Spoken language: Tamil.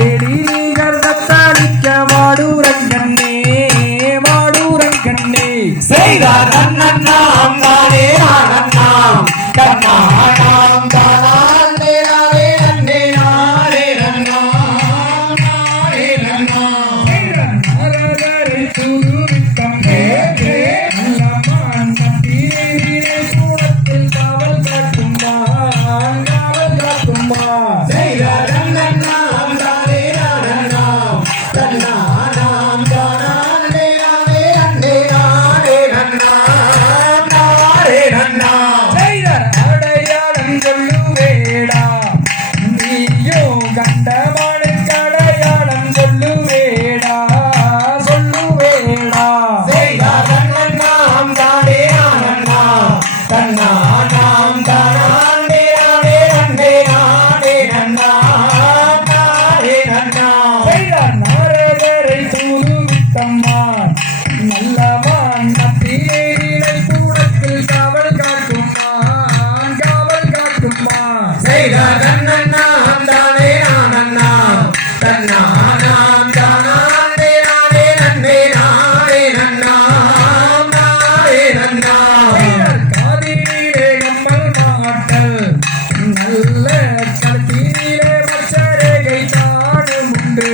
தேடி நீங்கள் தத்தளிக்க வாடூரங்கண்ணே வாடூரங்கண்ணே செய்தார் அண்ணன்னாம் தானே ஆனன்னாம் கண்ணானாம் தானே நானே நன்னே நானே நன்னாம் நானே நன்னாம் நரகரை துருவித்தம் நல்லமான் தீரினை கூடத்தில் காவல் காட்டும்மான் காவல் காட்டும்மான் செய்தார் அண்ணன்னாம் தானே ஆனன்னாம் கண்ணானாம் தானே நானே நன்னே நானே நன்னாம் நானே நன்னாம் செய்தர் அடையாளம் சொல்லுவேடா நீயோ கண்டமானுக்கு அடையாளம் சொல்லுவேடா சொல்லுவேடா செய்தார் அண்ணன்னாம் தானே ஆனன்னாம் கண்ணானாம் தானே நானே நன்னே நானே நன்னாம் நானே நன்னாம் செய்தர் நாரதரை தூதுவித்தம்மான் நல்லமான் தீரினை கூடத்தில் காவல் காட்டும்மான் காவல் காட்டும்மான் செய்தார் அண்ணன்னாம் தானே ஆனன்னாம் தன்னானாம் தானே நானே நன்னே நானே நன்னாம் நானே நன்னாம் செய்தர் காதிலே கம்மல் மாட்டல் நல்ல கழுத்திலே மச்சரகை தானும் உண்டு